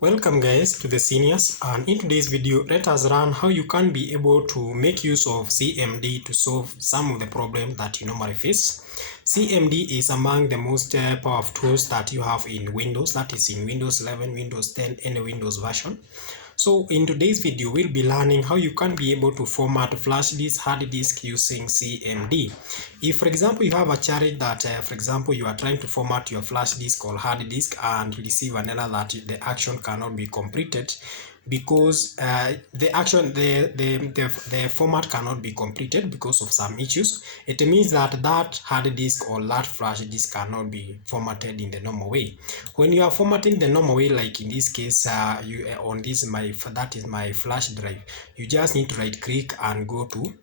Welcome guys to the seniors, and in today's video let us learn how you can be able to make use of CMD to solve some of the problems that you normally face. CMD is among the most powerful tools that you have in Windows, that is in Windows 11, Windows 10, any Windows version. So in today's video, we'll be learning how you can be able to format flash disk, hard disk using CMD. If, for example, you have a challenge that, for example, you are trying to format your flash disk or hard disk and you receive an error that the action cannot be completed because the format cannot be completed because of some issues, it means that that hard disk or that flash disk cannot be formatted in the normal way. When you are formatting the normal way, like in this case, that is my flash drive, you just need to right click and go to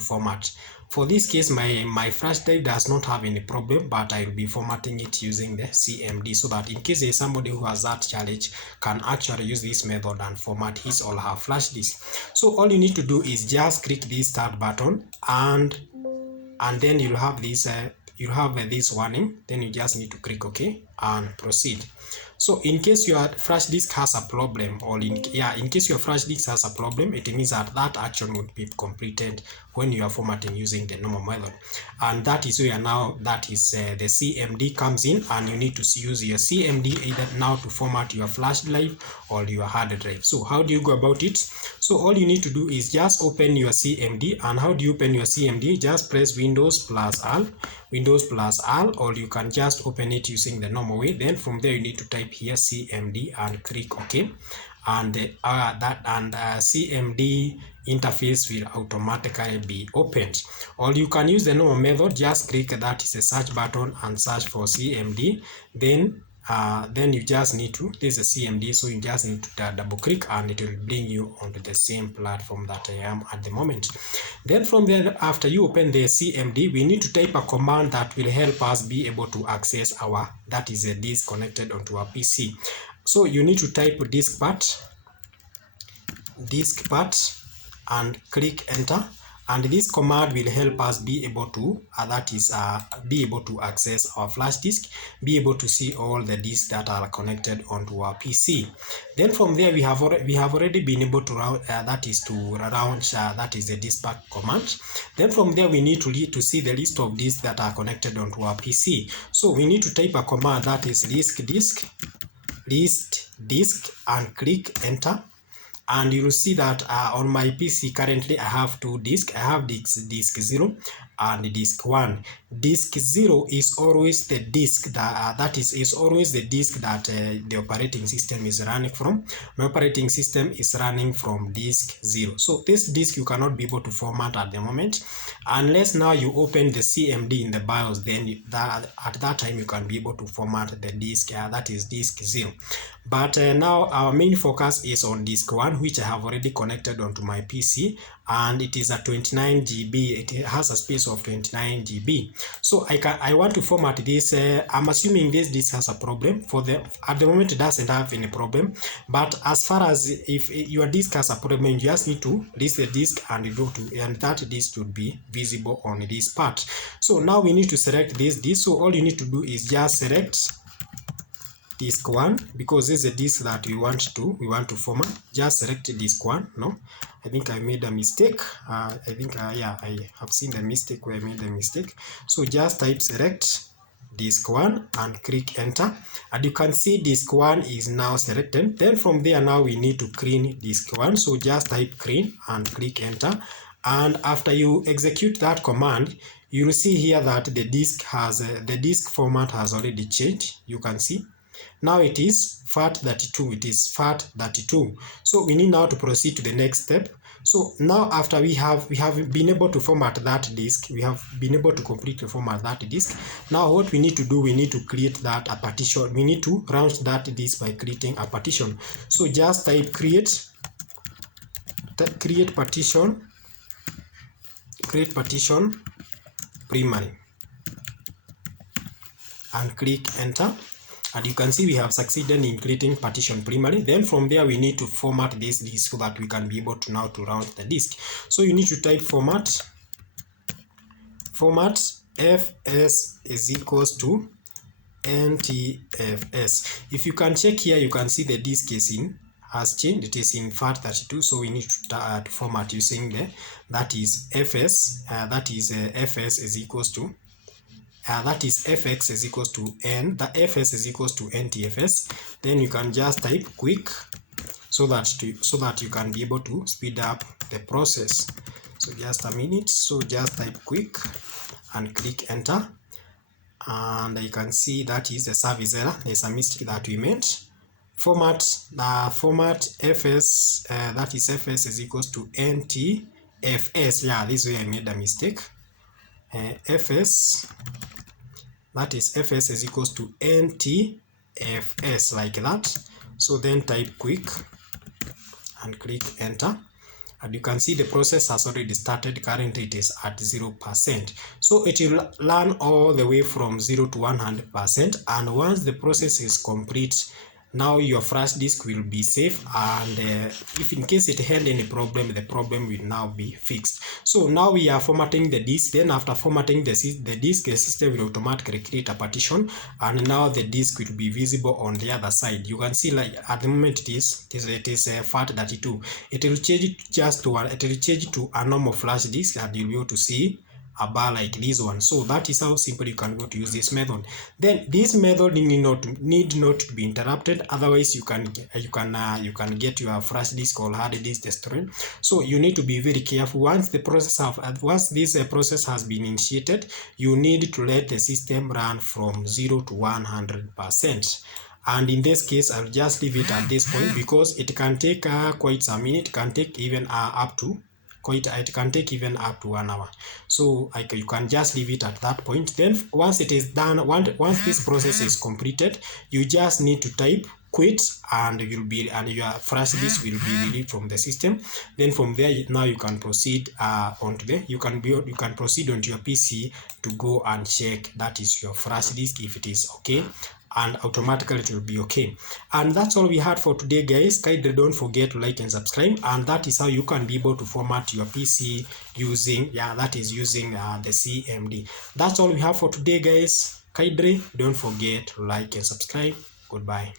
format. For this case, my flash drive does not have any problem, but I will be formatting it using the CMD so that in case there is somebody who has that challenge can actually use this method and format his or her flash disk. So all you need to do is just click this start button and then you'll have this this warning. Then you just need to click OK and proceed. So in case your flash disk has a problem, or in case your flash disk has a problem, it means that action would be completed when you are formatting using the normal method. And that is where now the CMD comes in, and you need to use your CMD either now to format your flash drive or your hard drive. So how do you go about it? So all you need to do is just open your CMD. And how do you open your CMD? Just press Windows plus R, or you can just open it using the normal way. Then from there you need to type here CMD and click OK, and CMD interface will automatically be opened. Or you can use the normal method, just click that is a search button and search for CMD. Then you just need to, this is a CMD, so you just need to double click and it will bring you onto the same platform that I am at the moment. Then from there, after you open the CMD, we need to type a command that will help us be able to access that is a disk connected onto our PC. So you need to type diskpart and click enter, and this command will help us be able to access our flash disk, be able to see all the disks that are connected onto our PC. Then from there we have already been able to launch that is the diskpart command. Then from there we need to see the list of disks that are connected onto our PC. So we need to type a command that is list disk and click enter. And you will see that on my PC currently I have two disks. I have disk 0 and disk 1. Disk 0 is always the disk that the operating system is running from. My operating system is running from disk 0. So this disk you cannot be able to format at the moment unless now you open the CMD in the BIOS. Then at that time you can be able to format the disk that is disk 0. But now our main focus is on disk 1, which I have already connected onto my PC, and it is a 29 GB. It has a space of 29 GB. So I want to format this. I'm assuming this disk has a problem. At the moment it doesn't have any problem, but as far as if your disk has a problem, you just need to list the disk and that disk should be visible on this part. So now we need to select this disk. So all you need to do is just select disk 1, because this is a disk that we want to format. Just select disk 1. No, I think I made a mistake. I have seen the mistake where I made the mistake. So just type select disk 1 and click enter, and you can see disk 1 is now selected. Then from there now we need to clean disk 1. So just type clean and click enter, and after you execute that command, you will see here that the disk format has already changed. You can see now it is FAT32. So we need now to proceed to the next step. So now after we have been able to format that disk, we have been able to completely format that disk. Now what we need to do, we need to create a partition. We need to launch that disk by creating a partition. So just type create partition primary and click enter. And you can see we have succeeded in creating partition primary. Then from there we need to format this disk so that we can be able to now to launch the disk. So you need to type format fs is equals to NTFS. If you can check here, you can see the disk has changed. It is in FAT32, so we need to format using that is FS. FS is equals to that is fx is equals to n. The fs is equals to ntfs. Then you can just type quick so that you can be able to speed up the process. So just a minute. So just type quick and click enter, and you can see that is a service error. There's a mistake that we made. Format fs, that is fs is equals to ntfs. Yeah, this way I made a mistake. Fs, that is fs is equals to ntfs, like that. So then type quick and click enter, and you can see the process has already started. Currently it is at 0%, so it will learn all the way from 0 to 100%, and once the process is complete, now your flash disk will be safe, and if in case it had any problem, the problem will now be fixed. So now we are formatting the disk. Then after formatting the disk, the system will automatically create a partition, and now the disk will be visible on the other side. You can see, like at the moment it is FAT32. It will change to a normal flash disk, and you'll be able to see a bar like this one. So that is how simple you can go to use this method. Then this method need not to be interrupted, otherwise you can get your flash disk or hard disk destroyed. So you need to be very careful. Once this process has been initiated, you need to let the system run from 0 to 100%. And in this case, I'll just leave it at this point, because it can take quite a minute. It can take even it can take even up to 1 hour. So you can just leave it at that point. Then once it is done, once this process is completed, you just need to type quit, and your flash disk will be relieved from the system. Then from there, now you can proceed you can proceed onto your PC to go and check that is your flash disk, if it is okay, and automatically it will be okay. And that's all we had for today, guys. Kindly don't forget to like and subscribe, and that is how you can be able to format your PC using the CMD. That's all we have for today, guys. Kindly don't forget to like and subscribe. Goodbye.